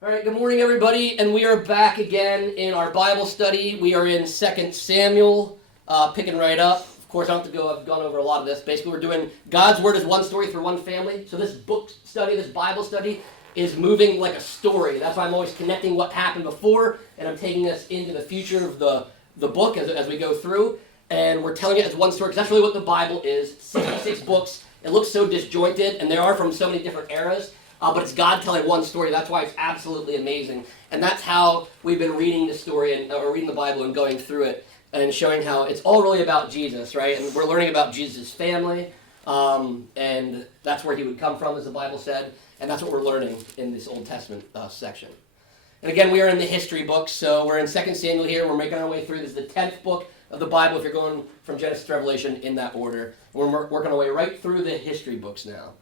All right, good morning, everybody, and we are back again in our Bible study. We are in 2 Samuel, picking right up. Of course, I don't have to go, I've gone over a lot of this. Basically, we're doing God's Word as one story for one family. So this book study, this Bible study, is moving like a story. That's why I'm always connecting what happened before, and I'm taking us into the future of the book as we go through. And we're telling it as one story, because that's really what the Bible is. 66 books. It looks so disjointed, and they are from so many different eras. But it's God telling one story. That's why it's absolutely amazing. And that's how we've been reading the story or reading the Bible and going through it and showing how it's all really about Jesus, right? And we're learning about Jesus' family, and that's where he would come from, as the Bible said. And that's what we're learning in this Old Testament section. And again, we are in the history books, so we're in 2 Samuel here. We're making our way through. This is the 10th book of the Bible, if you're going from Genesis to Revelation in that order. We're working our way right through the history books now.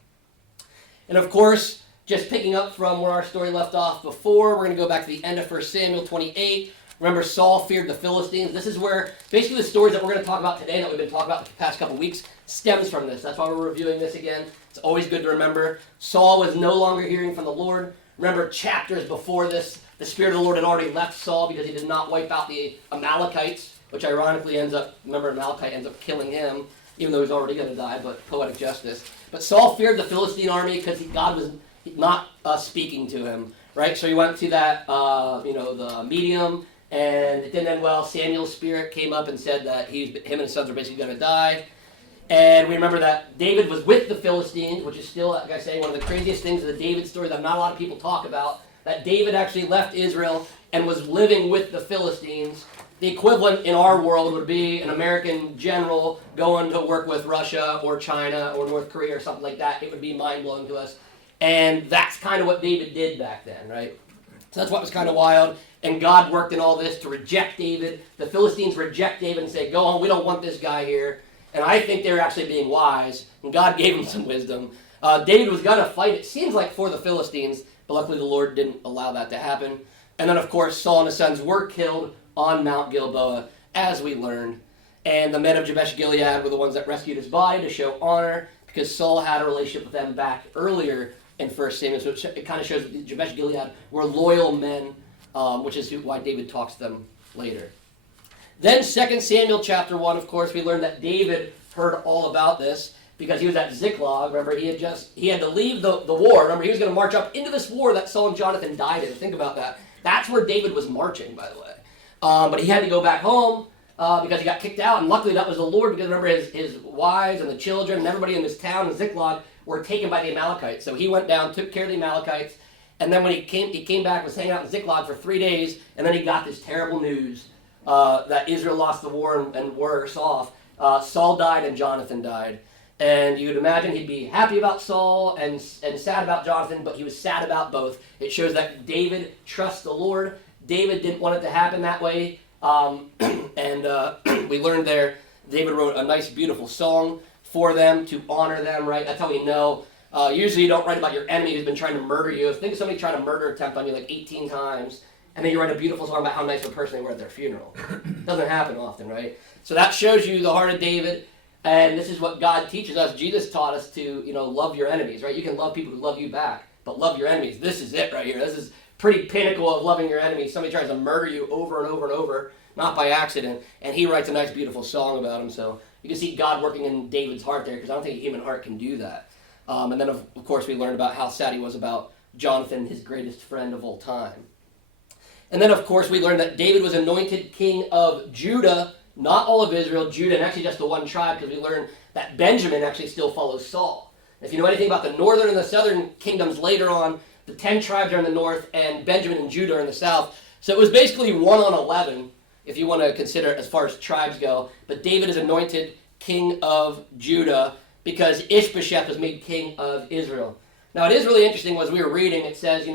And of course, just picking up from where our story left off before, we're going to go back to the end of 1 Samuel 28. Remember, Saul feared the Philistines. This is where basically the stories that we're going to talk about today, that we've been talking about the past couple weeks, stems from this. That's why we're reviewing this again. It's always good to remember. Saul was no longer hearing from the Lord. Remember, chapters before this, the Spirit of the Lord had already left Saul because he did not wipe out the Amalekites, which ironically remember, Amalekite ends up killing him, even though he's already going to die, but poetic justice. But Saul feared the Philistine army because God was not speaking to him, right? So he went to that, the medium, and it didn't end well. Samuel's spirit came up and said that him and his sons are basically going to die. And we remember that David was with the Philistines, which is still, like I say, one of the craziest things of the David story that not a lot of people talk about, that David actually left Israel and was living with the Philistines. The equivalent in our world would be an American general going to work with Russia or China or North Korea or something like that. It would be mind-blowing to us. And that's kind of what David did back then, right? So that's what was kind of wild. And God worked in all this to reject David. The Philistines reject David and say, go home, we don't want this guy here. And I think they were actually being wise, and God gave him some wisdom. David was going to fight, it seems like, for the Philistines, but luckily the Lord didn't allow that to happen. And then, of course, Saul and his sons were killed on Mount Gilboa, as we learned. And the men of Jabesh-Gilead were the ones that rescued his body to show honor, because Saul had a relationship with them back earlier in 1 Samuel, so it kind of shows that Jabesh-Gilead were loyal men, which is why David talks to them later. Then 2 Samuel chapter 1, of course, we learned that David heard all about this because he was at Ziklag. Remember, he had to leave the war. Remember, he was going to march up into this war that Saul and Jonathan died in. Think about that. That's where David was marching, by the way. But he had to go back home because he got kicked out, and luckily that was the Lord, because remember, his wives and the children and everybody in this town in Ziklag were taken by the Amalekites. So he went down, took care of the Amalekites, and then when he came back, was hanging out in Ziklag for 3 days, and then he got this terrible news that Israel lost the war and worse off. Saul died and Jonathan died. And you'd imagine he'd be happy about Saul and sad about Jonathan, but he was sad about both. It shows that David trusts the Lord. David didn't want it to happen that way. We learned there, David wrote a nice, beautiful song for them to honor them, right? That's how we know. Usually you don't write about your enemy who's been trying to murder you. Think of somebody trying to murder attempt on you like 18 times, and then you write a beautiful song about how nice of a person they were at their funeral. Doesn't happen often, right? So that shows you the heart of David, and this is what God teaches us. Jesus taught us to, love your enemies, right? You can love people who love you back, but love your enemies. This is it right here. This is pretty pinnacle of loving your enemies. Somebody tries to murder you over and over and over, not by accident, and he writes a nice, beautiful song about him. So you can see God working in David's heart there, because I don't think a human heart can do that. And then, of course, we learned about how sad he was about Jonathan, his greatest friend of all time. And then, of course, we learned that David was anointed king of Judah, not all of Israel, Judah, and actually just the one tribe, because we learned that Benjamin actually still follows Saul. If you know anything about the northern and the southern kingdoms later on, the 10 tribes are in the north, and Benjamin and Judah are in the south. So it was basically 1 on 11, if you want to consider it as far as tribes go. But David is anointed king of Judah because Ishbosheth was made king of Israel. Now, it is really interesting, as we were reading, it says,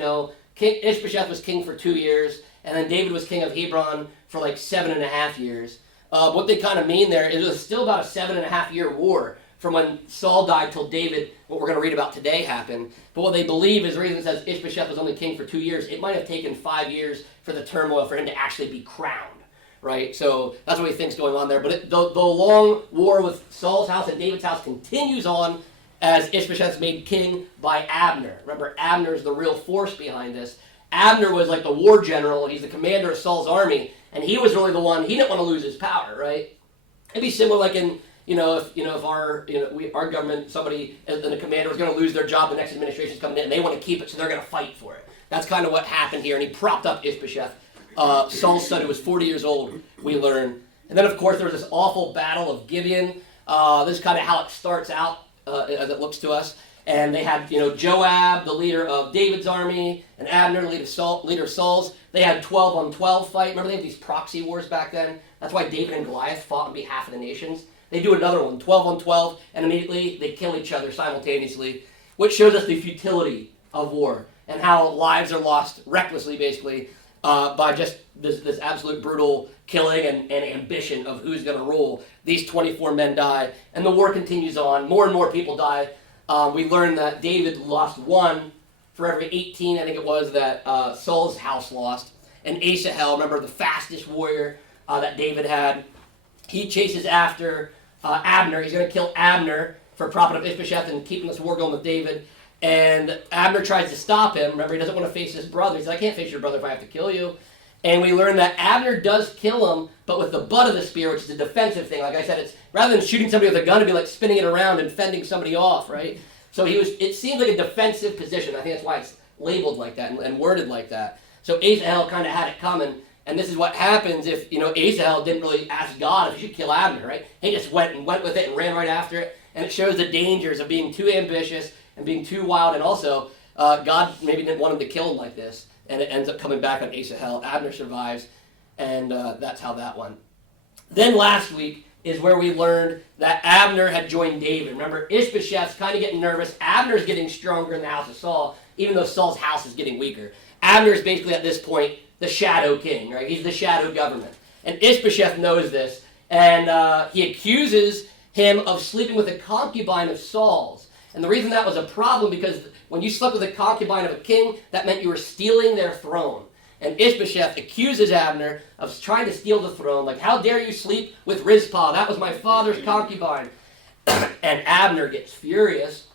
Ishbosheth was king for 2 years, and then David was king of Hebron for like 7.5 years. What they kind of mean there is it was still about a 7.5-year war from when Saul died till David, what we're going to read about today, happened. But what they believe is the reason it says Ishbosheth was only king for 2 years, it might have taken 5 years for the turmoil for him to actually be crowned, right? So that's what he thinks going on there. But the long war with Saul's house and David's house continues on as Ishbosheth's made king by Abner. Remember, Abner is the real force behind this. Abner was like the war general. He's the commander of Saul's army, and he was really the one. He didn't want to lose his power, right? It'd be similar like in if our government, somebody and the commander was going to lose their job, the next administration's coming in, and they want to keep it, so they're going to fight for it. That's kind of what happened here, and he propped up Ishbosheth, Saul's son, who was 40 years old. We learn, and then of course there was this awful battle of Gibeon. This is kind of how it starts out as it looks to us. And they had, Joab, the leader of David's army, and Abner, the leader of Saul's. They had 12-on-12 fight. Remember, they had these proxy wars back then? That's why David and Goliath fought on behalf of the nations. They do another one, 12-on-12, and immediately they kill each other simultaneously, which shows us the futility of war and how lives are lost recklessly, basically, by just this absolute brutal killing and ambition of who's going to rule. These 24 men die, and the war continues on. More and more people die. We learned that David lost one for every 18, I think it was, that Saul's house lost. And Asahel, remember the fastest warrior that David had, he chases after Abner. He's going to kill Abner for propping up Ishbosheth and keeping this war going with David. And Abner tries to stop him. Remember, he doesn't want to face his brother. He says, I can't face your brother if I have to kill you. And we learn that Abner does kill him, but with the butt of the spear, which is a defensive thing. Like I said, it's rather than shooting somebody with a gun, it'd be like spinning it around and fending somebody off, right? So it seems like a defensive position. I think that's why it's labeled like that and worded like that. So Asahel kind of had it coming, and this is what happens if, Asahel didn't really ask God if he should kill Abner, right? He just went with it and ran right after it, and it shows the dangers of being too ambitious and being too wild, and also God maybe didn't want him to kill him like this. And it ends up coming back on Asahel. Abner survives, and that's how that went. Then last week is where we learned that Abner had joined David. Remember, Ishbosheth's kind of getting nervous. Abner's getting stronger in the house of Saul, even though Saul's house is getting weaker. Abner's basically at this point the shadow king, right? He's the shadow government. And Ishbosheth knows this, and he accuses him of sleeping with a concubine of Saul's. And the reason that was a problem, because when you slept with a concubine of a king, that meant you were stealing their throne. And Ishbosheth accuses Abner of trying to steal the throne. Like, how dare you sleep with Rizpah? That was my father's concubine. And Abner gets furious,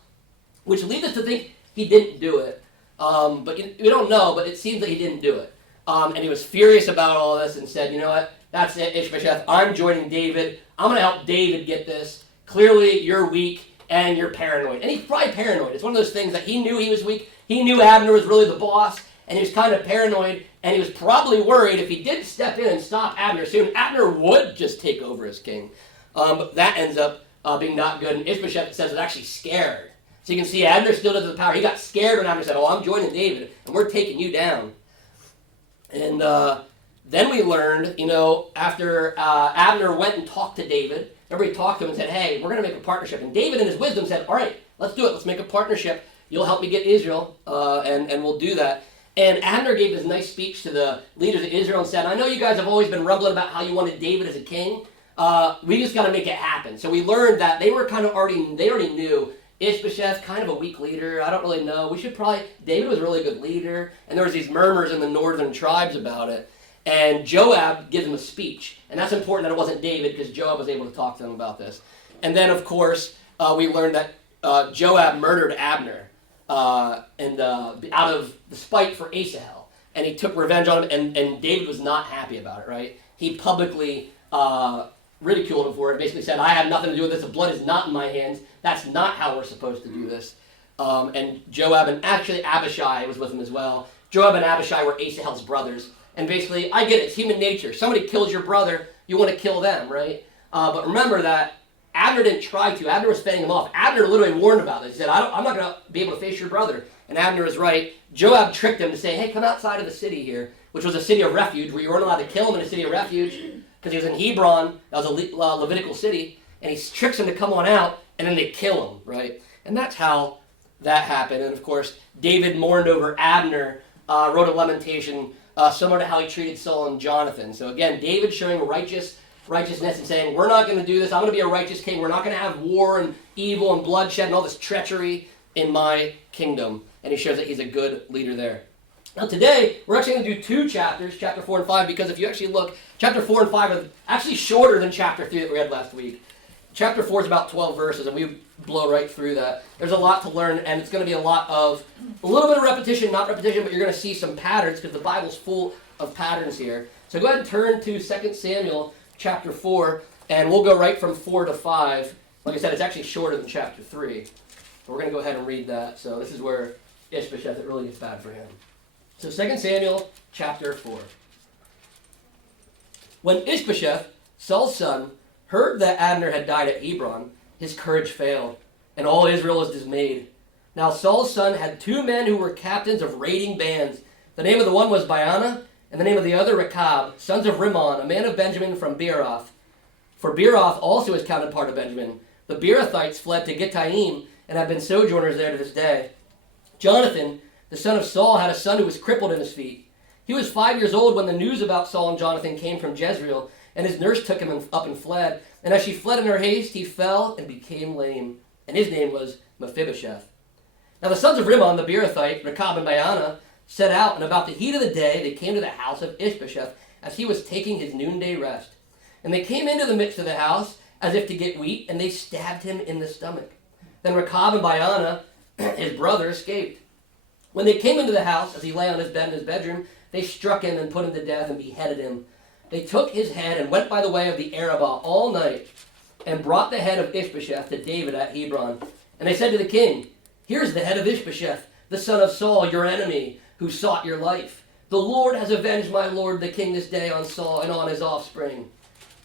which leads us to think he didn't do it. But we don't know, but it seems that he didn't do it. And he was furious about all this and said, you know what, that's it, Ishbosheth. I'm joining David. I'm going to help David get this. Clearly, you're weak. And you're paranoid. And he's probably paranoid. It's one of those things that he knew he was weak. He knew Abner was really the boss, and he was kind of paranoid, and he was probably worried if he did step in and stop Abner soon, Abner would just take over as king. But that ends up being not good, and Ishbosheth, it says, was actually scared. So you can see Abner still doesn't have the power. He got scared when Abner said, I'm joining David, and we're taking you down. And then we learned, after Abner went and talked to David, everybody talked to him and said, hey, we're going to make a partnership. And David in his wisdom said, all right, let's do it. Let's make a partnership. You'll help me get Israel, and we'll do that. And Abner gave this nice speech to the leaders of Israel and said, I know you guys have always been rumbling about how you wanted David as a king. We just got to make it happen. So we learned that they already knew Ishbosheth, kind of a weak leader. I don't really know. David was a really good leader. And there was these murmurs in the northern tribes about it. And Joab gives him a speech. And that's important that it wasn't David, because Joab was able to talk to them about this. And then, of course, we learned that Joab murdered Abner out of the spite for Asahel. And he took revenge on him, and David was not happy about it, right? He publicly ridiculed him for it, basically said, I have nothing to do with this. The blood is not in my hands. That's not how we're supposed to do this. And Joab, and actually Abishai was with him as well. Joab and Abishai were Asahel's brothers. And basically, I get it, it's human nature. Somebody kills your brother, you want to kill them, right? But remember that Abner didn't try to. Abner was fending him off. Abner literally warned about this. He said, I'm not going to be able to face your brother. And Abner was right. Joab tricked him to say, hey, come outside of the city here, which was a city of refuge, where you weren't allowed to kill him in a city of refuge, because he was in Hebron. That was a Levitical city. And he tricks him to come on out, and then they kill him, right? And that's how that happened. And of course, David mourned over Abner, wrote a lamentation similar to how he treated Saul and Jonathan. So again, David showing righteousness and saying, we're not going to do this. I'm going to be a righteous king. We're not going to have war and evil and bloodshed and all this treachery in my kingdom. And he shows that he's a good leader there. Now today, we're actually going to do 2 chapters, chapter 4 and 5, because if you actually look, chapter 4 and 5 are actually shorter than chapter 3 that we read last week. Chapter 4 is about 12 verses, and we blow right through that. There's a lot to learn, and it's going to be a little bit of repetition, not repetition, but you're going to see some patterns, because the Bible's full of patterns here. So go ahead and turn to 2 Samuel chapter 4, and we'll go right from 4 to 5. Like I said, it's actually shorter than chapter 3. So we're going to go ahead and read that. So this is where Ishbosheth, it really gets bad for him. So 2 Samuel chapter 4. When Ishbosheth, Saul's son, heard that Abner had died at Hebron, his courage failed, and all Israel was dismayed. Now Saul's son had 2 men who were captains of raiding bands. The name of the one was Baana, and the name of the other Rechab, sons of Rimmon, a man of Benjamin from Beeroth. For Beeroth also is counted part of Benjamin. The Beerothites fled to Gittaim, and have been sojourners there to this day. Jonathan, the son of Saul, had a son who was crippled in his feet. He was 5 years old when the news about Saul and Jonathan came from Jezreel, and his nurse took him up and fled. And as she fled in her haste, he fell and became lame. And his name was Mephibosheth. Now the sons of Rimmon, the Beerothite, Rechab and Baana, set out, and about the heat of the day they came to the house of Ishbosheth as he was taking his noonday rest. And they came into the midst of the house as if to get wheat, and they stabbed him in the stomach. Then Rechab and Baana, his brother, escaped. When they came into the house, as he lay on his bed in his bedroom, they struck him and put him to death and beheaded him. They took his head and went by the way of the Arabah all night and brought the head of Ishbosheth to David at Hebron. And they said to the king, "Here's the head of Ishbosheth, the son of Saul, your enemy, who sought your life. The Lord has avenged my lord the king this day on Saul and on his offspring."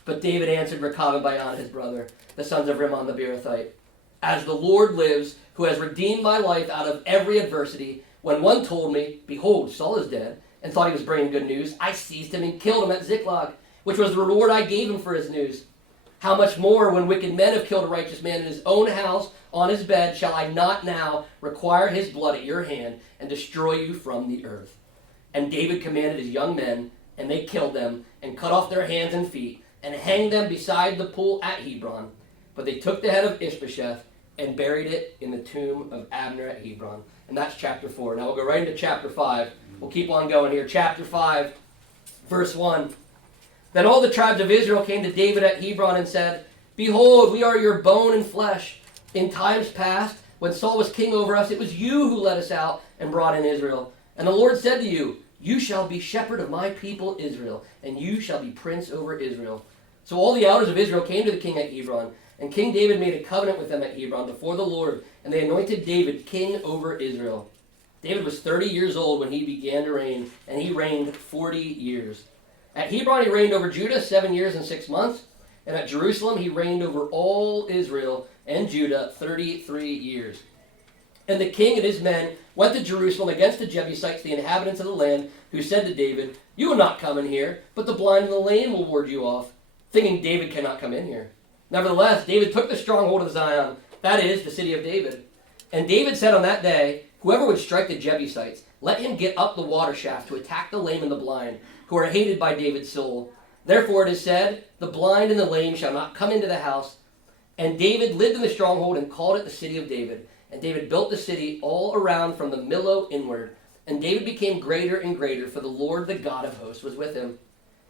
But David answered Rechab and Baana, his brother, the sons of Rimmon the Beerothite, "As the Lord lives, who has redeemed my life out of every adversity, when one told me, 'Behold, Saul is dead,' and thought he was bringing good news, I seized him and killed him at Ziklag, which was the reward I gave him for his news. How much more, when wicked men have killed a righteous man in his own house on his bed, shall I not now require his blood at your hand and destroy you from the earth?" And David commanded his young men, and they killed them, and cut off their hands and feet, and hanged them beside the pool at Hebron. But they took the head of Ishbosheth and buried it in the tomb of Abner at Hebron. And that's chapter 4. Now we'll go right into chapter 5. We'll keep on going here. Chapter 5, verse 1. Then all the tribes of Israel came to David at Hebron and said, "Behold, we are your bone and flesh. In times past, when Saul was king over us, it was you who led us out and brought in Israel. And the Lord said to you, 'You shall be shepherd of my people Israel, and you shall be prince over Israel.' So all the elders of Israel came to the king at Hebron, and King David made a covenant with them at Hebron before the Lord, and they anointed David king over Israel. David was 30 years old when he began to reign, and he reigned 40 years. At Hebron he reigned over Judah 7 years and 6 months, and at Jerusalem he reigned over all Israel and Judah 33 years. And the king and his men went to Jerusalem against the Jebusites, the inhabitants of the land, who said to David, 'You will not come in here, but the blind and the lame will ward you off,' thinking David cannot come in here. Nevertheless, David took the stronghold of Zion, that is, the city of David. And David said on that day, 'Whoever would strike the Jebusites, let him get up the water shaft to attack the lame and the blind, who are hated by David's soul. Therefore it is said, the blind and the lame shall not come into the house.' And David lived in the stronghold and called it the city of David. And David built the city all around from the Millo inward. And David became greater and greater, for the Lord, the God of hosts, was with him.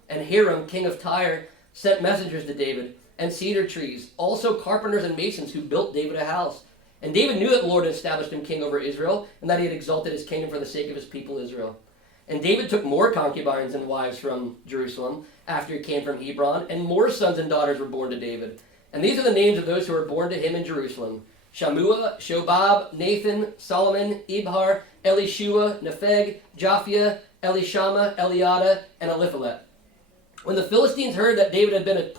And Hiram, king of Tyre, sent messengers to David, and cedar trees, also carpenters and masons who built David a house. And David knew that the Lord had established him king over Israel, and that he had exalted his kingdom for the sake of his people Israel. And David took more concubines and wives from Jerusalem after he came from Hebron, and more sons and daughters were born to David. And these are the names of those who were born to him in Jerusalem: Shammua, Shobab, Nathan, Solomon, Ibhar, Elishua, Nepheg, Japhia, Elishama, Eliada, and Eliphalet. When the Philistines heard that David had been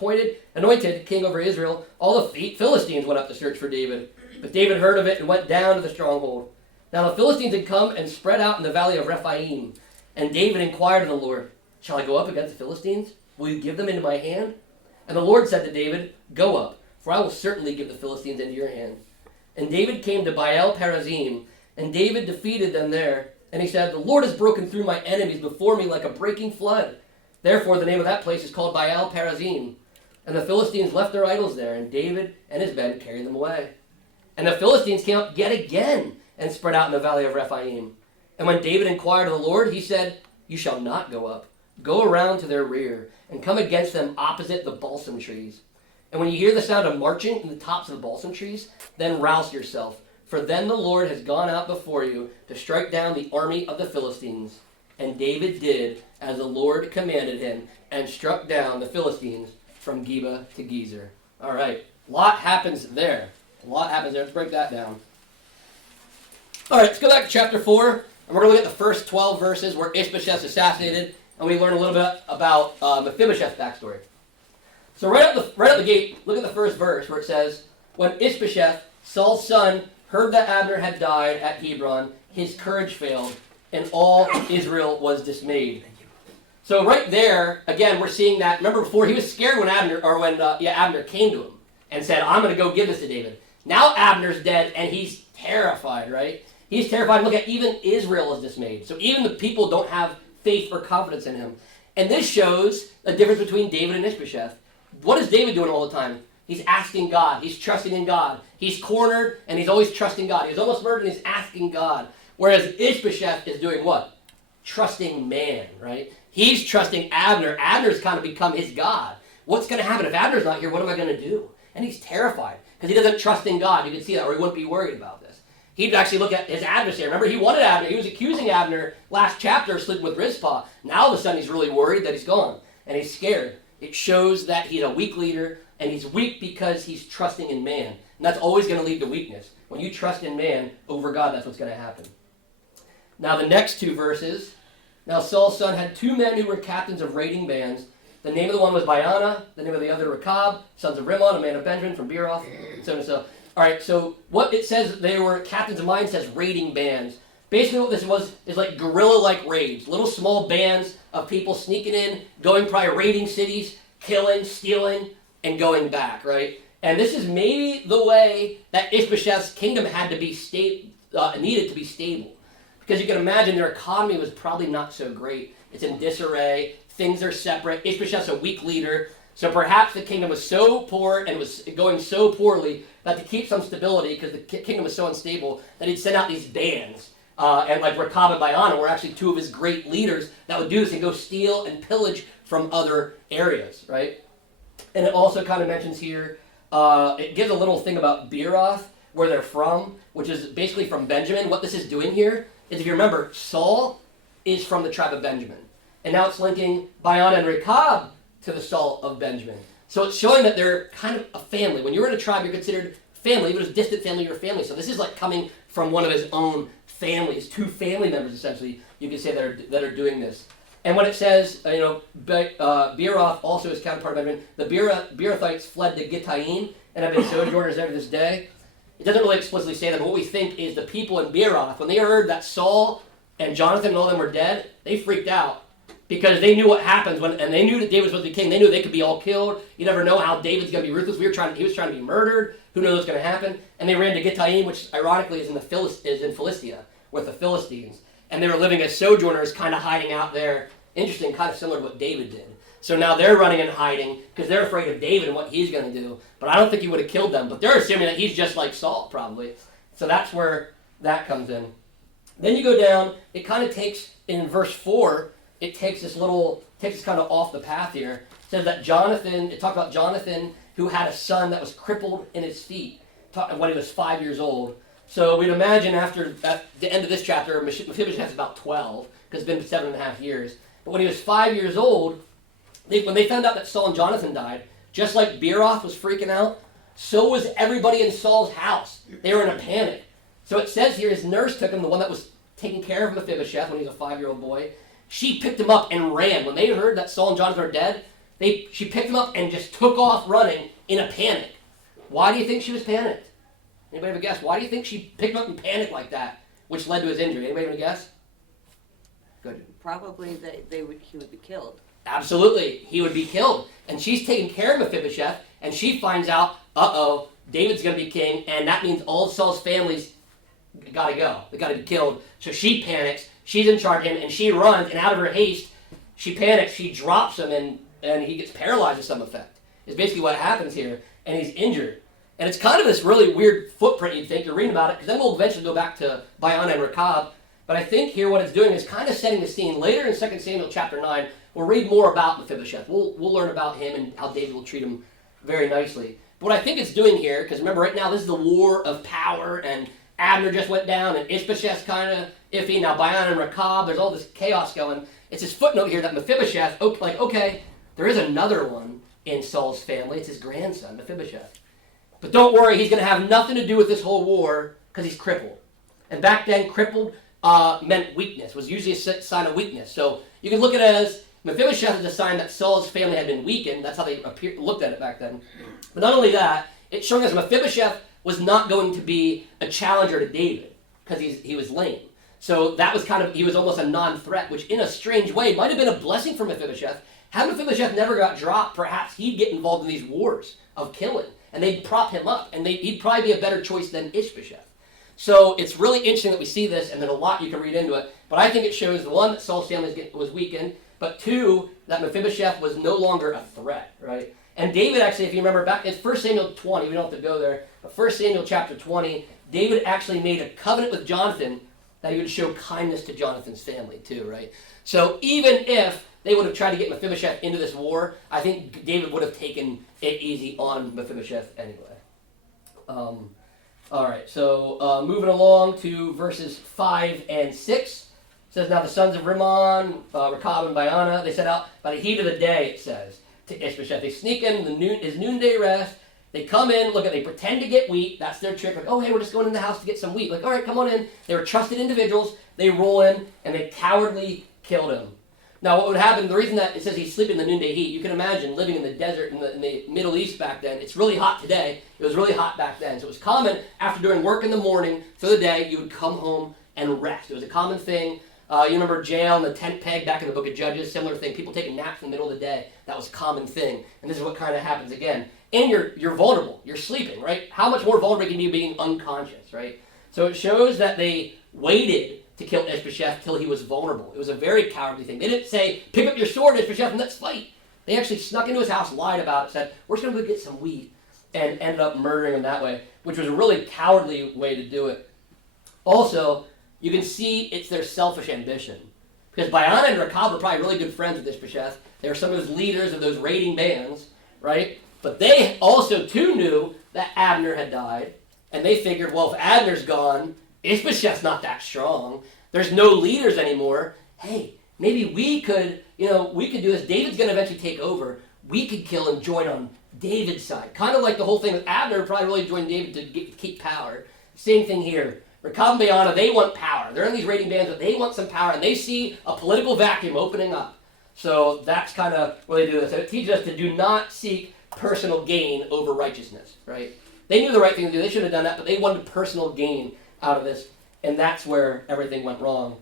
anointed king over Israel, all the Philistines went up to search for David. But David heard of it and went down to the stronghold. Now the Philistines had come and spread out in the valley of Rephaim. And David inquired of the Lord, "Shall I go up against the Philistines? Will you give them into my hand?" And the Lord said to David, "Go up, for I will certainly give the Philistines into your hand." And David came to Baal Perazim, and David defeated them there. And he said, "The Lord has broken through my enemies before me like a breaking flood." Therefore the name of that place is called Baal Perazim. And the Philistines left their idols there, and David and his men carried them away. And the Philistines came up yet again and spread out in the valley of Rephaim. And when David inquired of the Lord, he said, "You shall not go up. Go around to their rear, and come against them opposite the balsam trees." And when you hear the sound of marching in the tops of the balsam trees, then rouse yourself. For then the Lord has gone out before you to strike down the army of the Philistines. And David did as the Lord commanded him and struck down the Philistines from Geba to Gezer. All right, a lot happens there. Let's break that down. All right, let's go back to chapter 4, and we're going to look at the first 12 verses where Ishbosheth's assassinated, and we learn a little bit about Mephibosheth's backstory. So right out the gate, look at the first verse where it says, when Ishbosheth, Saul's son, heard that Abner had died at Hebron, his courage failed, and all Israel was dismayed. So right there, again, we're seeing that. Remember before, he was scared when Abner came to him and said, I'm going to go give this to David. Now Abner's dead, and he's terrified, right? He's terrified. Look at, even Israel is dismayed. So even the people don't have faith or confidence in him. And this shows the difference between David and Ishbosheth. What is David doing all the time? He's asking God. He's trusting in God. He's cornered, and he's always trusting God. He was almost murdered, and he's asking God. Whereas Ishbosheth is doing what? Trusting man, right? He's trusting Abner. Abner's kind of become his God. What's going to happen? If Abner's not here, what am I going to do? And he's terrified because he doesn't trust in God. You can see that, or he wouldn't be worried about this. He'd actually look at his adversary. Remember, he wanted Abner. He was accusing Abner last chapter of sleeping with Rizpah. Now, all of a sudden, he's really worried that he's gone, and he's scared. It shows that he's a weak leader, and he's weak because he's trusting in man. And that's always going to lead to weakness. When you trust in man over God, that's what's going to happen. Now, the next two verses. Now, Saul's son had two men who were captains of raiding bands. The name of the one was Baana, the name of the other Rechab, sons of Rimmon, a man of Benjamin from Beeroth, and so and so. All right, so what it says, they were captains of mine, says raiding bands. Basically what this was is like guerrilla-like raids, little small bands of people sneaking in, going probably raiding cities, killing, stealing, and going back, right? And this is maybe the way that Ishbosheth's kingdom had to be needed to be stable. Because you can imagine their economy was probably not so great. It's in disarray. Things are separate. Ishbosheth's a weak leader. So perhaps the kingdom was so poor and was going so poorly that to keep some stability, because the kingdom was so unstable, that he'd send out these bands. And like Rechab and Baana were actually two of his great leaders that would do this and go steal and pillage from other areas, right? And it also kind of mentions here, it gives a little thing about Beeroth, where they're from, which is basically from Benjamin. What this is doing here is, if you remember, Saul is from the tribe of Benjamin. And now it's linking Baana and Rechab to the Saul of Benjamin. So it's showing that they're kind of a family. When you're in a tribe, you're considered family. Even if it's a distant family, you're family. So this is like coming from one of his own families, two family members, essentially, you can say, that are doing this. And when it says, Beeroth also is counterpart of Benjamin, the Beerothites fled to Gittaim and have been sojourners there to this day. It doesn't really explicitly say that, but what we think is the people in Beeroth, when they heard that Saul and Jonathan and all them were dead, they freaked out. Because they knew what happens and they knew that David was supposed to be king. They knew they could be all killed. You never know how David's going to be ruthless. He was trying to be murdered. Who knows what's going to happen? And they ran to Gittaim, which ironically is in Philistia with the Philistines. And they were living as sojourners, kind of hiding out there. Interesting, kind of similar to what David did. So now they're running and hiding because they're afraid of David and what he's going to do. But I don't think he would have killed them. But they're assuming that he's just like Saul, probably. So that's where that comes in. Then you go down. It kind of takes, in verse 4, it takes us kind of off the path here. It says that it talked about Jonathan, who had a son that was crippled in his feet when he was 5 years old. So we'd imagine at the end of this chapter, Mephibosheth's about 12, because it's been 7.5 years. But when he was 5 years old, when they found out that Saul and Jonathan died, just like Beeroth was freaking out, so was everybody in Saul's house. They were in a panic. So it says here, his nurse took him, the one that was taking care of Mephibosheth when he was a 5-year-old boy. She picked him up and ran. When they heard that Saul and Jonathan are dead, she picked him up and just took off running in a panic. Why do you think she was panicked? Anybody have a guess? Why do you think she picked him up and panicked like that, which led to his injury? Anybody have a guess? Good. Probably he would be killed. Absolutely. He would be killed. And she's taking care of Mephibosheth, and she finds out, David's going to be king, and that means all of Saul's family's got to go. They got to be killed. So she panics. She's in charge of him, and she runs, and out of her haste, she panics, she drops him, and he gets paralyzed to some effect. Is basically what happens here, and he's injured. And it's kind of this really weird footprint, you'd think. You're reading about it, because then we'll eventually go back to Baana and Rechab. But I think here what it's doing is kind of setting the scene. Later in 2 Samuel chapter 9, we'll read more about Mephibosheth. We'll learn about him and how David will treat him very nicely. But what I think it's doing here, because remember right now this is the war of power, and Abner just went down, and Ishbosheth's kind of iffy. Now Baana and Rechab, there's all this chaos going. It's this footnote here that Mephibosheth, okay, there is another one in Saul's family. It's his grandson, Mephibosheth. But don't worry, he's going to have nothing to do with this whole war because he's crippled. And back then, crippled meant weakness, was usually a sign of weakness. So you can look at it as Mephibosheth is a sign that Saul's family had been weakened. That's how they looked at it back then. But not only that, it's showing us Mephibosheth was not going to be a challenger to David because he was lame. So that was he was almost a non-threat, which in a strange way might have been a blessing for Mephibosheth. Had Mephibosheth never got dropped, perhaps he'd get involved in these wars of killing, and they'd prop him up, and he'd probably be a better choice than Ishbosheth. So it's really interesting that we see this, and there's a lot you can read into it. But I think it shows, one, that Saul's family was weakened, but two, that Mephibosheth was no longer a threat, right? And David actually, if you remember back in 1 Samuel 20, we don't have to go there, but 1 Samuel chapter 20, David actually made a covenant with Jonathan that he would show kindness to Jonathan's family too, right? So even if they would have tried to get Mephibosheth into this war, I think David would have taken it easy on Mephibosheth anyway. All right, so moving along to verses 5 and 6. It says, now the sons of Rimmon, Rechab and Baana, they set out by the heat of the day, it says, to Ishbosheth. They sneak in his noonday rest. They come in, they pretend to get wheat. That's their trick. Like, oh, hey, we're just going in the house to get some wheat. Like, all right, come on in. They were trusted individuals. They roll in, and they cowardly killed him. Now, what would happen, the reason that it says he's sleeping in the noonday heat, you can imagine living in the desert in the Middle East back then. It's really hot today. It was really hot back then. So it was common, after doing work in the morning, through the day, you would come home and rest. It was a common thing. You remember jail and the tent peg back in the book of Judges, similar thing. People taking naps in the middle of the day. That was a common thing. And this is what kind of happens again. And you're vulnerable. You're sleeping, right? How much more vulnerable can you be being unconscious, right? So it shows that they waited to kill Ishbosheth till he was vulnerable. It was a very cowardly thing. They didn't say, pick up your sword, Ishbosheth, and let's fight. They actually snuck into his house, lied about it, said, we're just going to go get some wheat, and ended up murdering him that way, which was a really cowardly way to do it. Also, you can see it's their selfish ambition. Because Baana and Rechab were probably really good friends with Ishbosheth. They were some of those leaders of those raiding bands, right? But they also, too, knew that Abner had died. And they figured, well, if Abner's gone, Ishbosheth's not that strong. There's no leaders anymore. Hey, maybe we could do this. David's going to eventually take over. We could kill and join on David's side. Kind of like the whole thing with Abner, probably really joined David to keep power. Same thing here. Rechab and Baana, they want power. They're in these raiding bands, but they want some power, and they see a political vacuum opening up. So that's kind of where they do this. And it teaches us to do not seek personal gain over righteousness, right? They knew the right thing to do. They shouldn't have done that, but they wanted personal gain out of this, and that's where everything went wrong.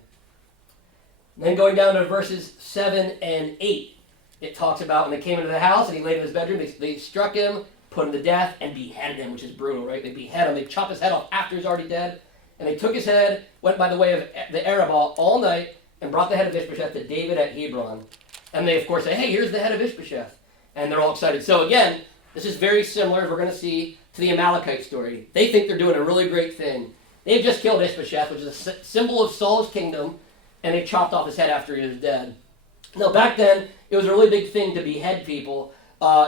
And then going down to verses 7 and 8, it talks about when they came into the house and he laid in his bedroom, they struck him, put him to death, and beheaded him, which is brutal, right? They behead him. They chop his head off after he's already dead. And they took his head, went by the way of the Arabah all night, and brought the head of Ishbosheth to David at Hebron. And they, of course, say, hey, here's the head of Ishbosheth. And they're all excited. So again, this is very similar, as we're going to see, to the Amalekite story. They think they're doing a really great thing. They've just killed Ishbosheth, which is a symbol of Saul's kingdom, and they chopped off his head after he was dead. Now, back then, it was a really big thing to behead people.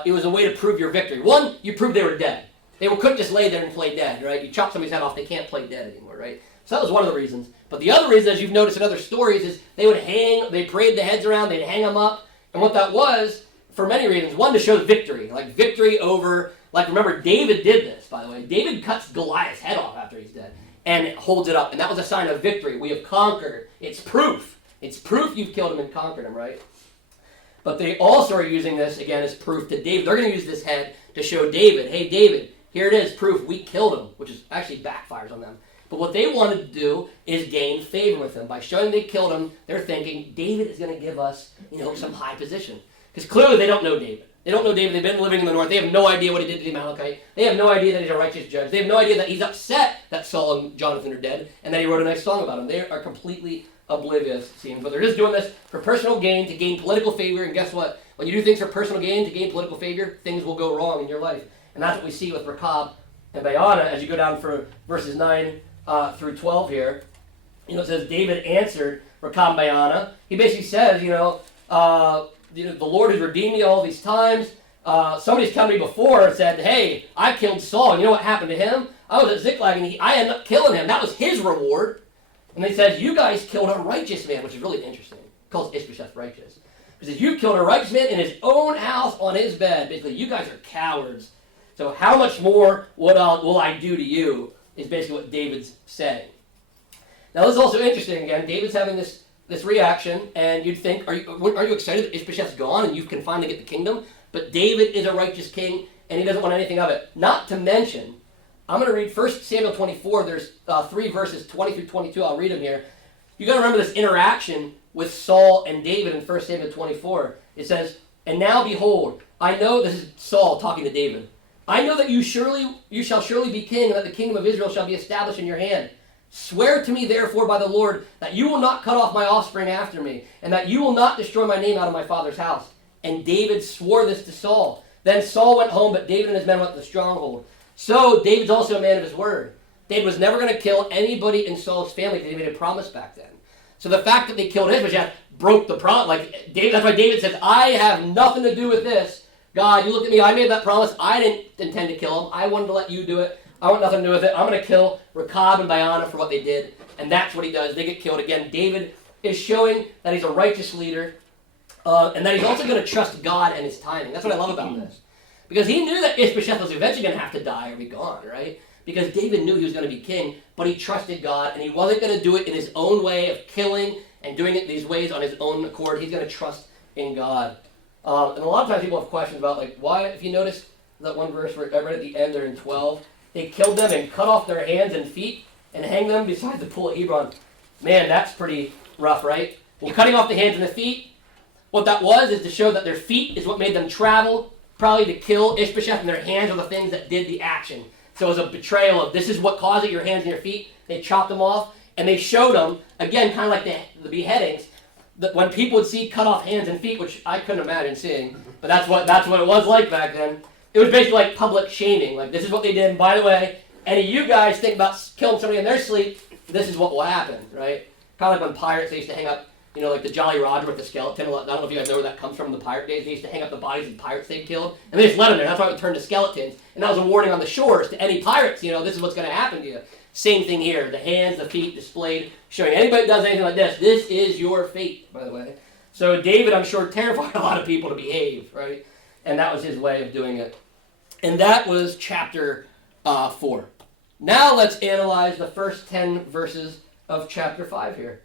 It was a way to prove your victory. One, you proved they were dead. They couldn't just lay there and play dead, right? You chop somebody's head off, they can't play dead anymore, right? So that was one of the reasons. But the other reason, as you've noticed in other stories, is they parade the heads around, they'd hang them up. And what that was, for many reasons, one, to show victory. Like victory over, remember, David did this, by the way. David cuts Goliath's head off after he's dead and holds it up. And that was a sign of victory. We have conquered. It's proof. It's proof you've killed him and conquered him, right? But they also are using this, again, as proof to David. They're going to use this head to show David, hey, David, here it is, proof we killed him, which is actually backfires on them. But what they wanted to do is gain favor with him. By showing they killed him, they're thinking, David is going to give us, some high position. Because clearly they don't know David. They don't know David. They've been living in the north. They have no idea what he did to the Amalekite. They have no idea that he's a righteous judge. They have no idea that he's upset that Saul and Jonathan are dead and that he wrote a nice song about him. They are completely oblivious, it seems. But they're just doing this for personal gain, to gain political favor. And guess what? When you do things for personal gain, to gain political favor, things will go wrong in your life. And that's what we see with Rechab and Baana as you go down for verses 9 through 12 here. It says, David answered Rechab and Baana. He basically says, the Lord has redeemed me all these times. somebody's come to me before and said, hey, I killed Saul, and you know what happened to him? I was at Ziklag, and I ended up killing him. That was his reward. And they said, you guys killed a righteous man, which is really interesting. It calls Ishbosheth righteous. He says, you killed a righteous man in his own house on his bed. Basically, you guys are cowards. So how much more will I do to you is basically what David's saying. Now, this is also interesting again. David's having this reaction, and you'd think, are you excited that Ishbosheth's gone and you can finally get the kingdom? But David is a righteous king, and he doesn't want anything of it. Not to mention, I'm going to read 1 Samuel 24. There's 3 verses, 20 through 22. I'll read them here. You got to remember this interaction with Saul and David in 1 Samuel 24. It says, and now behold, I know, this is Saul talking to David, I know that you shall surely be king, and that the kingdom of Israel shall be established in your hand. Swear to me, therefore, by the Lord, that you will not cut off my offspring after me, and that you will not destroy my name out of my father's house. And David swore this to Saul. Then Saul went home, but David and his men went to the stronghold. So David's also a man of his word. David was never going to kill anybody in Saul's family because he made a promise back then. So the fact that they killed Ishbosheth broke the promise. Like David, that's why David says, I have nothing to do with this. God, you look at me, I made that promise. I didn't intend to kill him. I wanted to let you do it. I want nothing to do with it. I'm going to kill Rechab and Baanah for what they did. And that's what he does. They get killed. Again, David is showing that he's a righteous leader, and that he's also going to trust God and his timing. That's what I love about this. Because he knew that Ishbosheth was eventually going to have to die or be gone, right? Because David knew he was going to be king, but he trusted God, and he wasn't going to do it in his own way of killing and doing it these ways on his own accord. He's going to trust in God. And a lot of times people have questions about, like, why, if you notice that one verse right at the end there in 12, they killed them and cut off their hands and feet and hanged them beside the pool of Hebron. Man, that's pretty rough, right? Well, cutting off the hands and the feet, what that was is to show that their feet is what made them travel, probably to kill Ishbosheth, and their hands are the things that did the action. So it was a betrayal of, this is what caused it, your hands and your feet. They chopped them off, and they showed them, again, kind of like the beheadings, that when people would see cut off hands and feet, which I couldn't imagine seeing, but that's what it was like back then. It was basically like public shaming. Like, this is what they did, and by the way, any of you guys think about killing somebody in their sleep, this is what will happen, right? Kind of like when pirates, they used to hang up, like the Jolly Roger with the skeleton. I don't know if you guys know where that comes from in the pirate days. They used to hang up the bodies of pirates they killed, and they just let them there. That's why it would turn to skeletons. And that was a warning on the shores to any pirates, this is what's going to happen to you. Same thing here. The hands, the feet displayed, showing anybody that does anything like this is your fate, by the way. So David, I'm sure, terrified a lot of people to behave, right? And that was his way of doing it. And that was chapter 4. Now let's analyze the first 10 verses of chapter 5 here.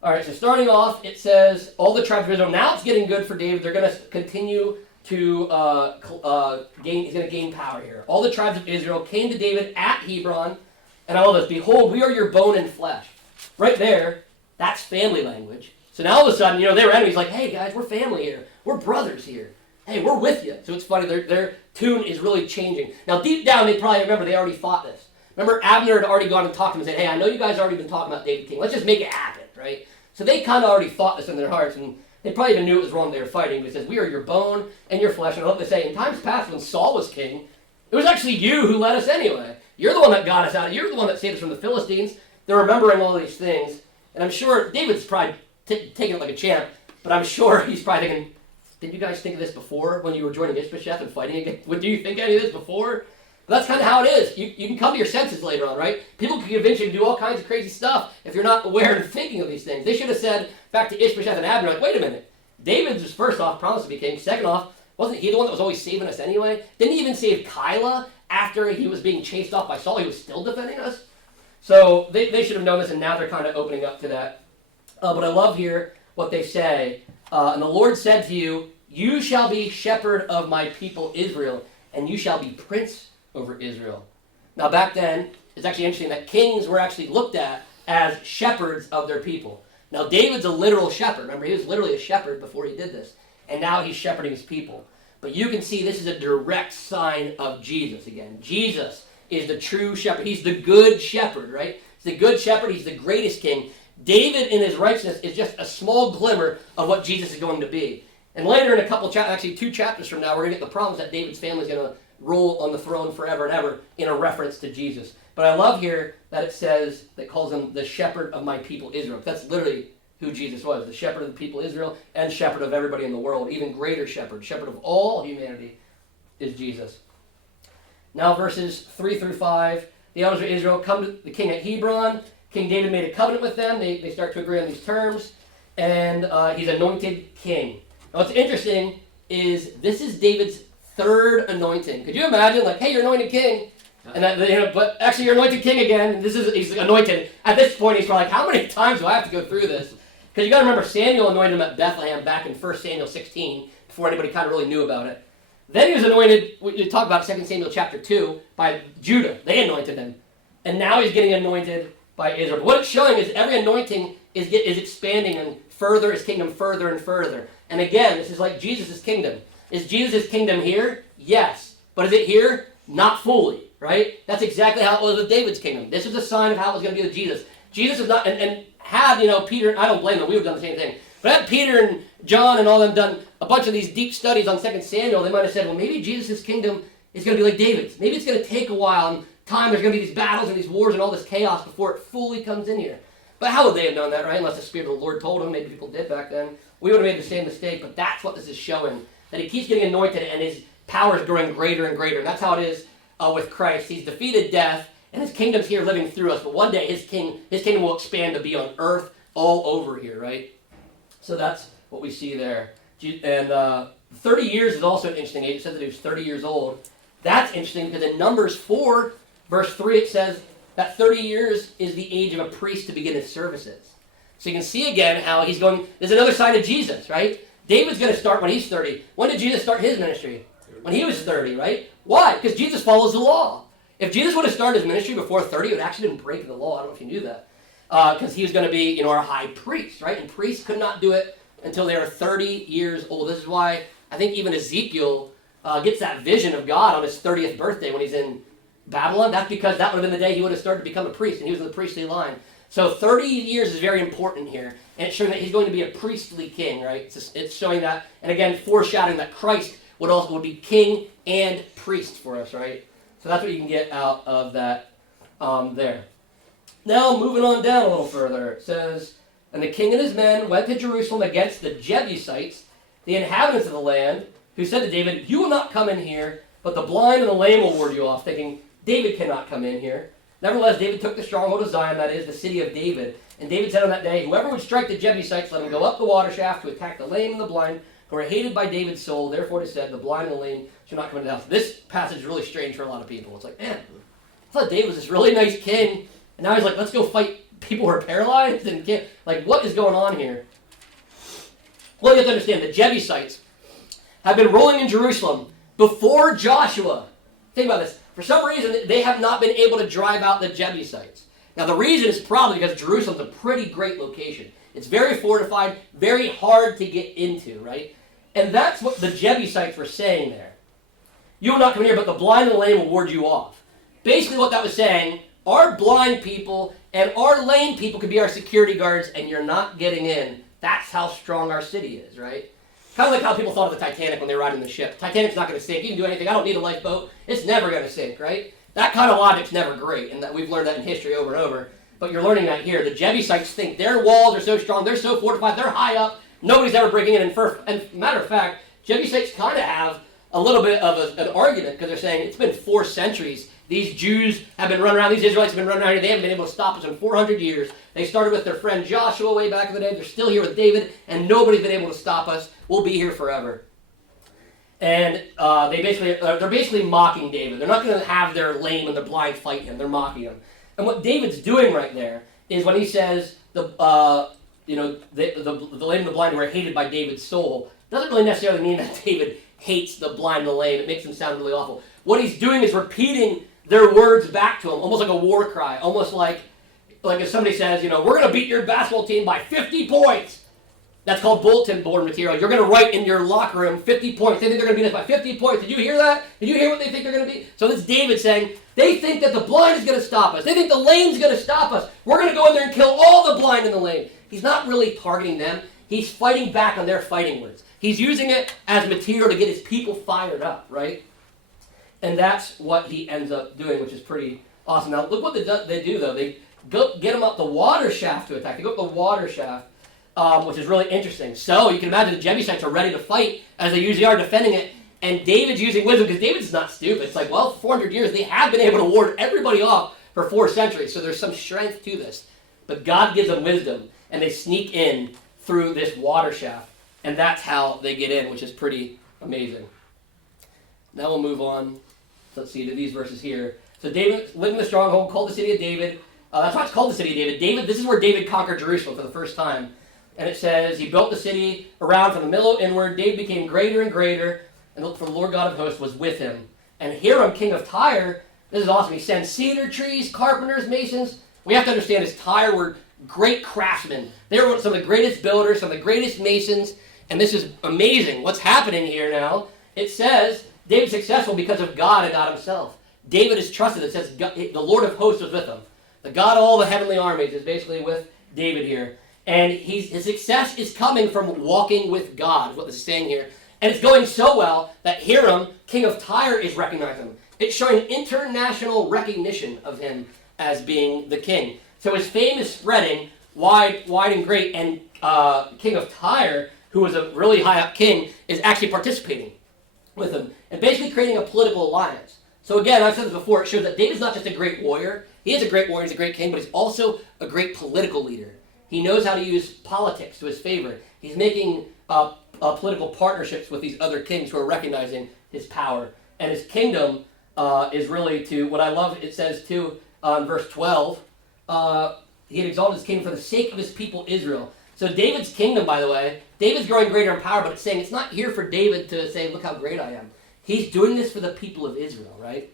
All right, so starting off, it says, all the tribes of Israel. Now it's getting good for David. They're going to continue to gain. He's going to gain power here. All the tribes of Israel came to David at Hebron, and I love this. Behold, we are your bone and flesh. Right there, that's family language. So now all of a sudden, they were enemies. Like, hey guys, we're family here. We're brothers here. Hey, we're with you. So it's funny. Their tune is really changing. Now deep down, they probably remember they already fought this. Remember, Abner had already gone and talked to him and said, hey, I know you guys have already been talking about David King. Let's just make it happen, right? So they kind of already thought this in their hearts, and they probably even knew it was wrong they were fighting. But it says, we are your bone and your flesh. And I love to say, in times past when Saul was king, it was actually you who led us anyway. You're the one that got us out. You're the one that saved us from the Philistines. They're remembering all these things. And I'm sure David's probably taking it like a champ, but I'm sure he's probably thinking, did you guys think of this before when you were joining Ishbosheth and fighting again? Do you think any of this before? But that's kind of how it is. You can come to your senses later on, right? People can convince you to do all kinds of crazy stuff if you're not aware and thinking of these things. They should have said back to Ishbosheth and Abner, like, wait a minute. David was first off promised to be king. Second off, wasn't he the one that was always saving us anyway? Didn't he even save Kyla after he was being chased off by Saul? He was still defending us? So they should have known this, and now they're kind of opening up to that. But I love here what they say. And the Lord said to you, you shall be shepherd of my people Israel, and you shall be prince over Israel. Now back then, it's actually interesting that kings were actually looked at as shepherds of their people. Now David's a literal shepherd. Remember, he was literally a shepherd before he did this. And now he's shepherding his people. But you can see this is a direct sign of Jesus again. Jesus is the true shepherd. He's the good shepherd, right? He's the good shepherd. He's the greatest king. David in his righteousness is just a small glimmer of what Jesus is going to be. And later in a couple chapters, actually 2 chapters from now, we're going to get the promise that David's family is going to rule on the throne forever and ever in a reference to Jesus. But I love here that it says, that calls him the shepherd of my people Israel. That's literally who Jesus was, the shepherd of the people of Israel and shepherd of everybody in the world, even greater shepherd, shepherd of all humanity is Jesus. Now verses 3 through 5, the elders of Israel come to the king at Hebron. King David made a covenant with them. They start to agree on these terms, and he's anointed king. Now what's interesting is this is David's third anointing. Could you imagine, like, hey, you're anointed king, and that, but actually you're anointed king again, and he's anointed. At this point, he's probably like, how many times do I have to go through this? Because you got to remember, Samuel anointed him at Bethlehem back in 1 Samuel 16, before anybody kind of really knew about it. Then he was anointed, we talk about 2 Samuel chapter 2, by Judah. They anointed him. And now he's getting anointed by Israel. But what it's showing is every anointing is expanding and further his kingdom further and further. And again, this is like Jesus' kingdom. Is Jesus' kingdom here? Yes. But is it here? Not fully, right? That's exactly how it was with David's kingdom. This is a sign of how it was going to be with Jesus. Jesus is not, and had, Peter, I don't blame them, we would have done the same thing. But had Peter and John and all them done a bunch of these deep studies on 2 Samuel, they might have said, well, maybe Jesus' kingdom is going to be like David's. Maybe it's going to take a while, and time, there's going to be these battles and these wars and all this chaos before it fully comes in here. But how would they have known that, right? Unless the Spirit of the Lord told them. Maybe people did back then. We would have made the same mistake, but that's what this is showing. That he keeps getting anointed and his power is growing greater and greater. And that's how it is with Christ. He's defeated death, and his kingdom's here living through us. But one day his kingdom will expand to be on earth all over here, right? So that's what we see there. And 30 years is also an interesting age. It says that he was 30 years old. That's interesting because in Numbers 4, verse 3, it says that 30 years is the age of a priest to begin his services. So you can see again how he's going, there's another side of Jesus, right? David's going to start when he's 30. When did Jesus start his ministry? When he was 30, right? Why? Because Jesus follows the law. If Jesus would have started his ministry before 30, it would actually been breaking the law. I don't know if you knew that. Because he was going to be, our high priest, right? And priests could not do it until they were 30 years old. This is why I think even Ezekiel gets that vision of God on his 30th birthday when he's in Babylon. That's because that would have been the day he would have started to become a priest, and he was in the priestly line. So 30 years is very important here, and it's showing that he's going to be a priestly king, right? It's showing that, and again, foreshadowing that Christ would be king and priest for us, right? So that's what you can get out of that there. Now, moving on down a little further, it says, and the king and his men went to Jerusalem against the Jebusites, the inhabitants of the land, who said to David, you will not come in here, but the blind and the lame will ward you off, thinking, David cannot come in here. Nevertheless, David took the stronghold of Zion, that is, the city of David. And David said on that day, whoever would strike the Jebusites, let him go up the water shaft to attack the lame and the blind, who are hated by David's soul. Therefore it is said, the blind and the lame shall not come into the house. This passage is really strange for a lot of people. It's like, man, I thought David was this really nice king, and now he's like, let's go fight people who are paralyzed and can't. Like, what is going on here? Well, you have to understand, the Jebusites have been ruling in Jerusalem before Joshua. Think about this. For some reason, they have not been able to drive out the Jebusites. Now, the reason is probably because Jerusalem's a pretty great location. It's very fortified, very hard to get into, right? And that's what the Jebusites were saying there. You will not come here, but the blind and the lame will ward you off. Basically what that was saying, our blind people and our lame people could be our security guards, and you're not getting in. That's how strong our city is, right? Kind of like how people thought of the Titanic when they were riding the ship. Titanic's not going to sink. You can do anything. I don't need a lifeboat. It's never going to sink, right? That kind of logic's never great, and that we've learned that in history over and over. But you're learning that here. The Jebusites think their walls are so strong, they're so fortified, they're high up, nobody's ever breaking in. And matter of fact, Jebusites kind of have a little bit of an argument because they're saying it's been 4 centuries. These Jews have been running around, these Israelites have been running around here, they haven't been able to stop us in 400 years. They started with their friend Joshua way back in the day, they're still here with David, and nobody's been able to stop us. We'll be here forever. And they're basically mocking David. They're not going to have their lame and their blind fight him. They're mocking him. And what David's doing right there is when he says the lame and the blind were hated by David's soul, doesn't really necessarily mean that David hates the blind and the lame. It makes them sound really awful. What he's doing is repeating their words back to him, almost like a war cry, almost like if somebody says, we're going to beat your basketball team by 50 points. That's called bulletin board material. You're going to write in your locker room 50 points. They think they're going to beat us by 50 points. Did you hear that? Did you hear what they think they're going to be? So this is David saying, they think that the blind is going to stop us. They think the lame is going to stop us. We're going to go in there and kill all the blind and the lame. He's not really targeting them. He's fighting back on their fighting words. He's using it as material to get his people fired up, right? And that's what he ends up doing, which is pretty awesome. Now, look what they do, though. They go get him up the water shaft to attack. They go up the water shaft. which is really interesting. So you can imagine the Jebusites are ready to fight, as they usually are, defending it. And David's using wisdom, because David's not stupid. It's like, well, 400 years, they have been able to ward everybody off for 4 centuries. So there's some strength to this. But God gives them wisdom, and they sneak in through this water shaft. And that's how they get in, which is pretty amazing. Now we'll move on, let's see, to these verses here. So David lived in the stronghold, called the city of David. That's why it's called the city of David. This is where David conquered Jerusalem for the first time. And it says, he built the city around from the middle inward. David became greater and greater, and for the Lord God of hosts was with him. And Hiram, king of Tyre, this is awesome. He sends cedar trees, carpenters, masons. We have to understand is Tyre were great craftsmen. They were some of the greatest builders, some of the greatest masons. And this is amazing. What's happening here now? It says David's successful because of God and not himself. David is trusted. It says God, the Lord of hosts was with him. The God of all the heavenly armies is basically with David here. And his success is coming from walking with God, is what this is saying here. And it's going so well that Hiram, king of Tyre, is recognizing him. It's showing international recognition of him as being the king. So his fame is spreading wide and great. And king of Tyre, who was a really high up king, is actually participating with him and basically creating a political alliance. So again, I've said this before, it shows that David's not just a great warrior. He is a great warrior, he's a great king, but he's also a great political leader. He knows how to use politics to his favor. He's making political partnerships with these other kings who are recognizing his power. And his kingdom is really to, what I love, it says too, in verse 12, he had exalted his kingdom for the sake of his people Israel. So David's kingdom, by the way, David's growing greater in power, but it's saying it's not here for David to say, look how great I am. He's doing this for the people of Israel, right?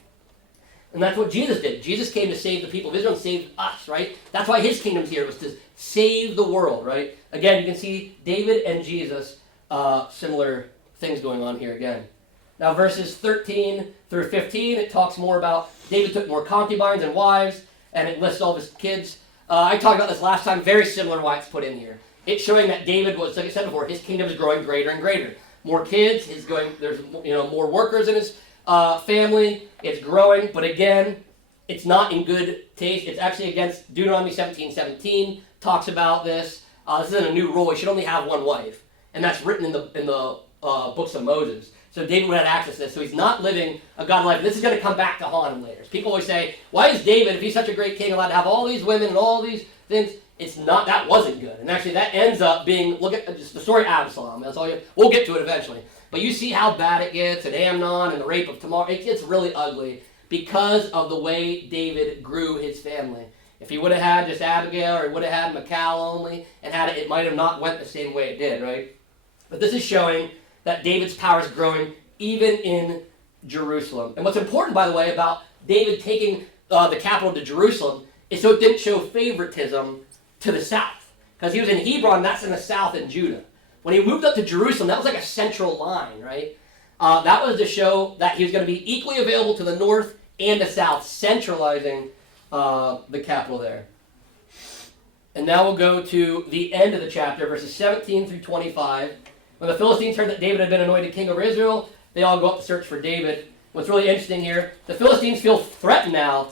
And that's what Jesus did. Jesus came to save the people of Israel and save us, right? That's why his kingdom's here, was to save the world, right? Again, you can see David and Jesus, similar things going on here again. Now, verses 13 through 15, it talks more about David took more concubines and wives, and it lists all of his kids. I talked about this last time, very similar to why it's put in here. It's showing that David was, like I said before, his kingdom is growing greater and greater. More kids, there's more workers in his family. It's growing, but again, it's not in good taste. It's actually against Deuteronomy 17:17 talks about this. This isn't a new rule. He should only have one wife, and that's written in the books of Moses. So David would have access to this. So he's not living a godly life. This is going to come back to haunt him later. People always say, why is David, if he's such a great king, allowed to have all these women and all these things? It's not, that wasn't good. And actually that ends up being, look at just the story of Absalom. That's all we'll get to it eventually. But you see how bad it gets, and Amnon and the rape of Tamar. It gets really ugly because of the way David grew his family. If he would have had just Abigail, or he would have had Michal only, and had it might have not went the same way it did, right? But this is showing that David's power is growing even in Jerusalem. And what's important, by the way, about David taking the capital to Jerusalem is so it didn't show favoritism to the south. Because he was in Hebron, that's in the south in Judah. When he moved up to Jerusalem, that was like a central line, right? That was to show that he was going to be equally available to the north and the south, centralizing the capital there. And now we'll go to the end of the chapter, verses 17 through 25. When the Philistines heard that David had been anointed king over Israel, they all go up to search for David. What's really interesting here, the Philistines feel threatened now.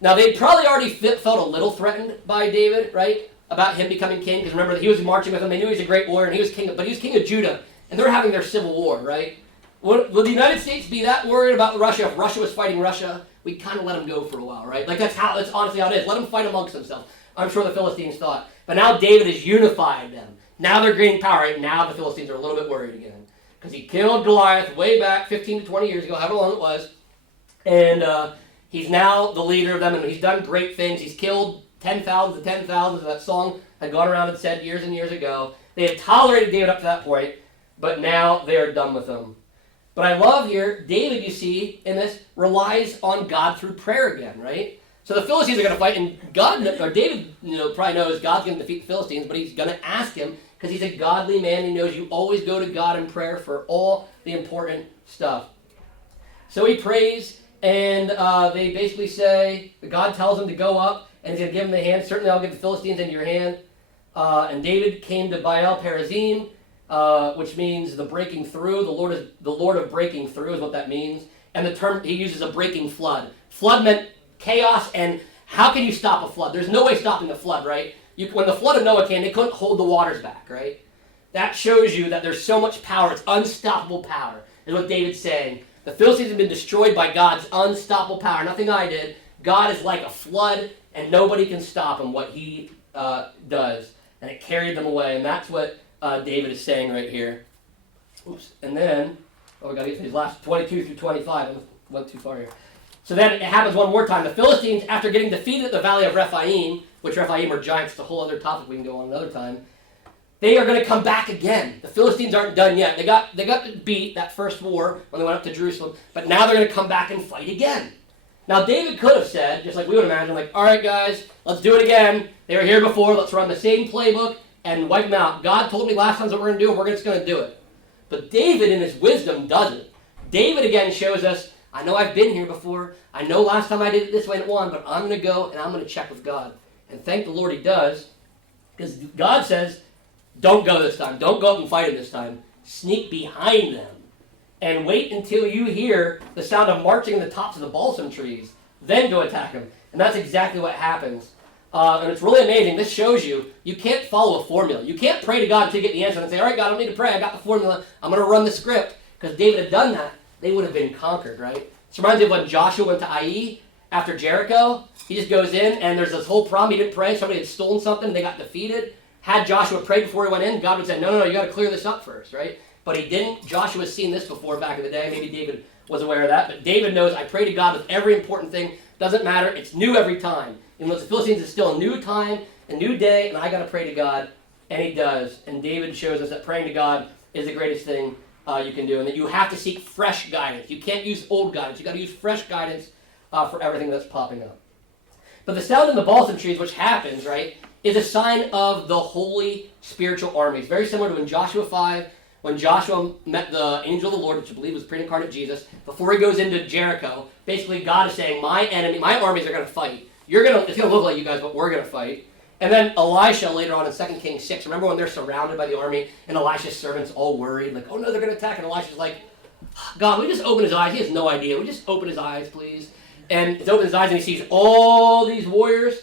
Now, they probably already felt a little threatened by David, right? About him becoming king, because remember, he was marching with them. They knew he was a great warrior, and he was king, but he was king of Judah, and they're having their civil war, right? Would the United States be that worried about Russia if Russia was fighting Russia? We'd kind of let them go for a while, right? Like, that's honestly how it is. Let them fight amongst themselves. I'm sure the Philistines thought. But now David has unified them. Now they're gaining power, right? Now the Philistines are a little bit worried again. Because he killed Goliath way back 15 to 20 years ago, however long it was. And he's now the leader of them, and he's done great things. He's killed 10,000 to 10,000, that song had gone around and said years and years ago. They had tolerated David up to that point, but now they are done with him. But I love here, David, you see, in this, relies on God through prayer again, right? So the Philistines are going to fight, and David, probably knows God's going to defeat the Philistines, but he's going to ask him, because he's a godly man. He knows you always go to God in prayer for all the important stuff. So he prays, and they basically say, God tells him to go up, and he's going to give him the hand. Certainly I'll give the Philistines into your hand. And David came to Baal Perazim, which means the breaking through. The Lord of breaking through is what that means. And the term he uses, a breaking flood. Flood meant chaos, and how can you stop a flood? There's no way stopping a flood, right? when the flood of Noah came, they couldn't hold the waters back, right? That shows you that there's so much power. It's unstoppable power, is what David's saying. The Philistines have been destroyed by God's unstoppable power. Nothing I did. God is like a flood, and nobody can stop him, what he does. And it carried them away, and that's what David is saying right here. Oops. And then, we got to get to these last 22 through 25. I went too far here. So then it happens one more time. The Philistines, after getting defeated at the valley of Rephaim, which Rephaim are giants, it's a whole other topic we can go on another time, they are going to come back again. The Philistines aren't done yet. They got beat that first war when they went up to Jerusalem, but now they're going to come back and fight again. Now David could have said, just like we would imagine, like, all right guys, let's do it again. They were here before, let's run the same playbook and wipe them out. God told me last time what we're going to do, and we're just going to do it. But David in his wisdom doesn't. David again shows us, I know I've been here before, I know last time I did it this way and it won, but I'm going to go and I'm going to check with God. And thank the Lord he does, because God says, don't go this time. Don't go up and fight them this time. Sneak behind them and wait until you hear the sound of marching in the tops of the balsam trees. Then go attack them. And that's exactly what happens. And it's really amazing. This shows you can't follow a formula. You can't pray to God until you get the answer and say, all right, God, I don't need to pray. I got the formula. I'm going to run the script. Because David had done that, they would have been conquered, right? This reminds me of when Joshua went to Ai after Jericho. He just goes in, and there's this whole problem. He didn't pray. Somebody had stolen something. They got defeated. Had Joshua prayed before he went in, God would say, no, you got to clear this up first, right? But he didn't. Joshua's seen this before back in the day. Maybe David was aware of that. But David knows, I pray to God with every important thing. Doesn't matter. It's new every time. Even though the Philistines is still a new time, a new day, and I got to pray to God. And he does. And David shows us that praying to God is the greatest thing you can do. And that you have to seek fresh guidance. You can't use old guidance. You got to use fresh guidance for everything that's popping up. But the sound in the balsam trees, which happens, right, is a sign of the holy spiritual army. It's very similar to in Joshua 5, when Joshua met the angel of the Lord, which I believe was pre-incarnate Jesus, before he goes into Jericho. Basically, God is saying, my armies are going to fight. It's going to look like you guys, but we're going to fight. And then Elisha later on in 2 Kings 6, remember when they're surrounded by the army, and Elisha's servants all worried, like, oh no, they're going to attack. And Elisha's like, God, we just open his eyes. He has no idea. We just open his eyes, please. And he opens his eyes and he sees all these warriors.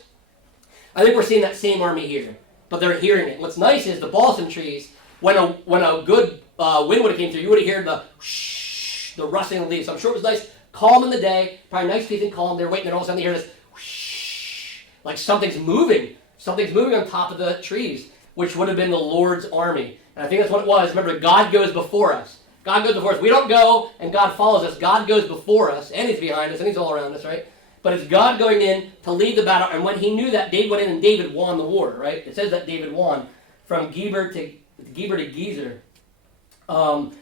I think we're seeing that same army here, but they're hearing it. What's nice is the balsam trees, when a good wind would have came through, you would have heard the rustling of leaves. So I'm sure it was nice, calm in the day, probably nice, peace and calm. They're waiting, and all of a sudden they hear this whoosh, like something's moving. Something's moving on top of the trees, which would have been the Lord's army. And I think that's what it was. Remember, God goes before us. God goes before us. We don't go and God follows us. God goes before us, and he's behind us, and he's all around us, right? But it's God going in to lead the battle. And when he knew that, David went in and David won the war, right? It says that David won from Geber to Gezer,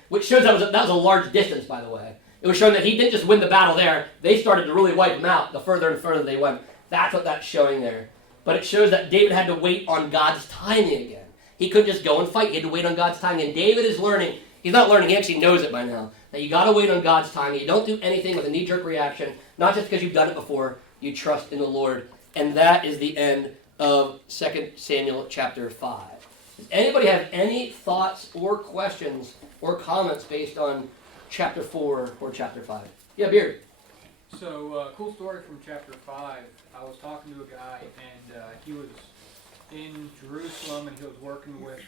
which shows that was a large distance, by the way. It was showing that he didn't just win the battle there. They started to really wipe him out the further and further they went. That's what that's showing there. But it shows that David had to wait on God's timing again. He couldn't just go and fight. He had to wait on God's timing. And David is learning. He's not learning. He actually knows it by now. That you got to wait on God's timing. You don't do anything with a knee-jerk reaction. Not just because you've done it before. You trust in the Lord. And that is the end of 2 Samuel chapter 5. Does anybody have any thoughts or questions or comments based on chapter 4 or chapter 5? Yeah, Beard. So, cool story from chapter 5. I was talking to a guy, and he was in Jerusalem, and he was working with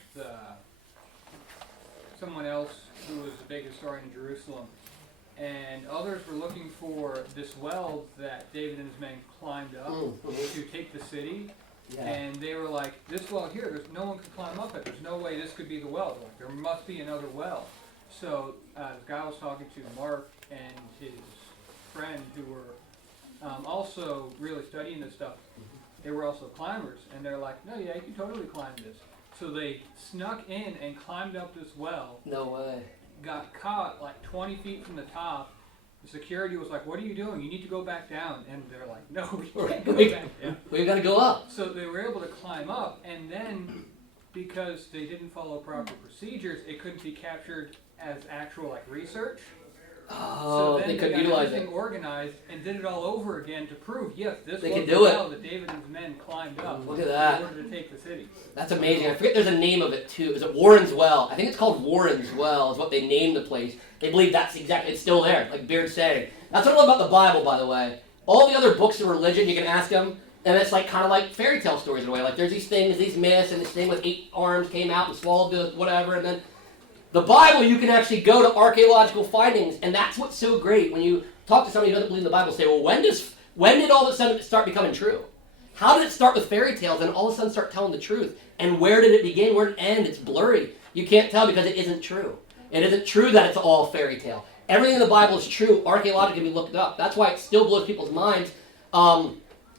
someone else who was a big historian in Jerusalem. And others were looking for this well that David and his men climbed up to take the city. Yeah. And they were like, this well here, no one could climb up it. There's no way this could be the well. Like, there must be another well. So the guy was talking to Mark and his friend who were also really studying this stuff. They were also climbers, and they're like, no, yeah, you can totally climb this. So they snuck in and climbed up this well. No way. Got caught like 20 feet from the top. The security was like, what are you doing? You need to go back down. And they're like, no, we can't go back down. We've got to go up. So they were able to climb up, and then because they didn't follow proper procedures, it couldn't be captured as actual like research. Oh, so then they could got utilize everything it. organized and did it all over again to prove, yes, this They was can the do it. well that David and his men climbed up. Look at that. In order to take the city. That's amazing. I forget there's a name of it too. Is it Warren's Well? I think it's called Warren's Well is what they named the place. They believe that's exactly, it's still there, like Beard's saying. That's what I love about the Bible, by the way. All the other books of religion, you can ask them, And it's like kind of like fairy tale stories in a way. Like there's these things, these myths, and this thing with 8 arms came out and swallowed the whatever, and then the Bible, you can actually go to archaeological findings, and that's what's so great. When you talk to somebody who doesn't believe in the Bible, say, well, when did all of a sudden it start becoming true? How did it start with fairy tales and all of a sudden start telling the truth? And where did it begin? Where did it end? It's blurry. You can't tell because it isn't true. It isn't true that it's all fairy tale. Everything in the Bible is true. Archaeologically can be looked up. That's why it still blows people's minds.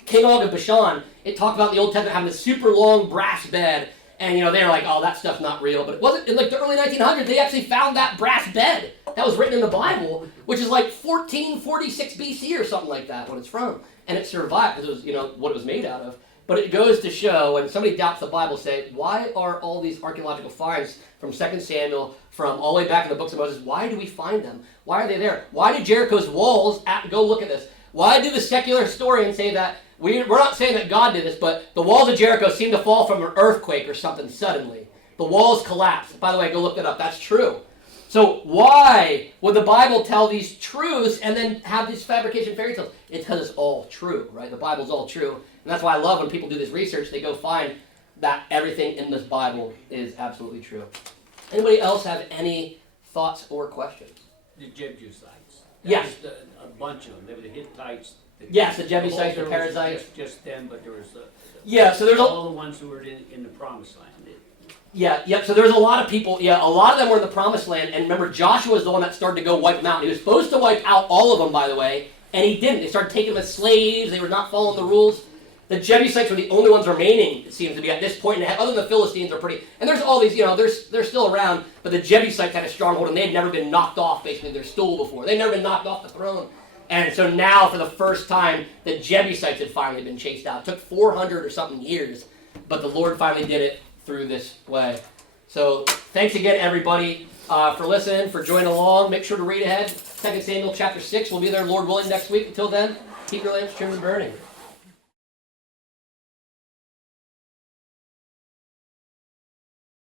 King Og of Bashan, it talked about the Old Testament having a super long brass bed. And, they were like, oh, that stuff's not real. But it wasn't, in like the early 1900s, they actually found that brass bed that was written in the Bible, which is like 1446 BC or something like that when it's from. And it survived because it was, what it was made out of. But it goes to show, when somebody doubts the Bible, say, why are all these archaeological finds from 2 Samuel, from all the way back in the books of Moses, why do we find them? Why are they there? Why do Jericho's walls, go look at this. Why do the secular historians say that? We're not saying that God did this, but the walls of Jericho seem to fall from an earthquake or something suddenly. The walls collapsed. By the way, go look that up. That's true. So why would the Bible tell these truths and then have these fabrication fairy tales? It's because it's all true, right? The Bible's all true. And that's why I love when people do this research, they go find that everything in this Bible is absolutely true. Anybody else have any thoughts or questions? The Jebusites. Yes. A bunch of them. There were the Hittites. Yes, the Jebusites, the Perizzites. Just them, but there was so there's all the ones who were in the Promised Land. So there's a lot of people, a lot of them were in the Promised Land, and remember, Joshua was the one that started to go wipe them out. He was supposed to wipe out all of them, by the way, and he didn't. They started taking them as slaves, they were not following the rules. The Jebusites were the only ones remaining, it seems to be, at this point, other than the Philistines are pretty, and there's all these, they're still around, but the Jebusites had a stronghold, and they had never been knocked off, basically, their stool before. They'd never been knocked off the throne. And so now, for the first time, the Jebusites had finally been chased out. It took 400 or something years, but the Lord finally did it through this way. So thanks again, everybody, for listening, for joining along. Make sure to read ahead. 2 Samuel chapter 6. We'll be there, Lord willing, next week. Until then, keep your lamps trimmed and burning.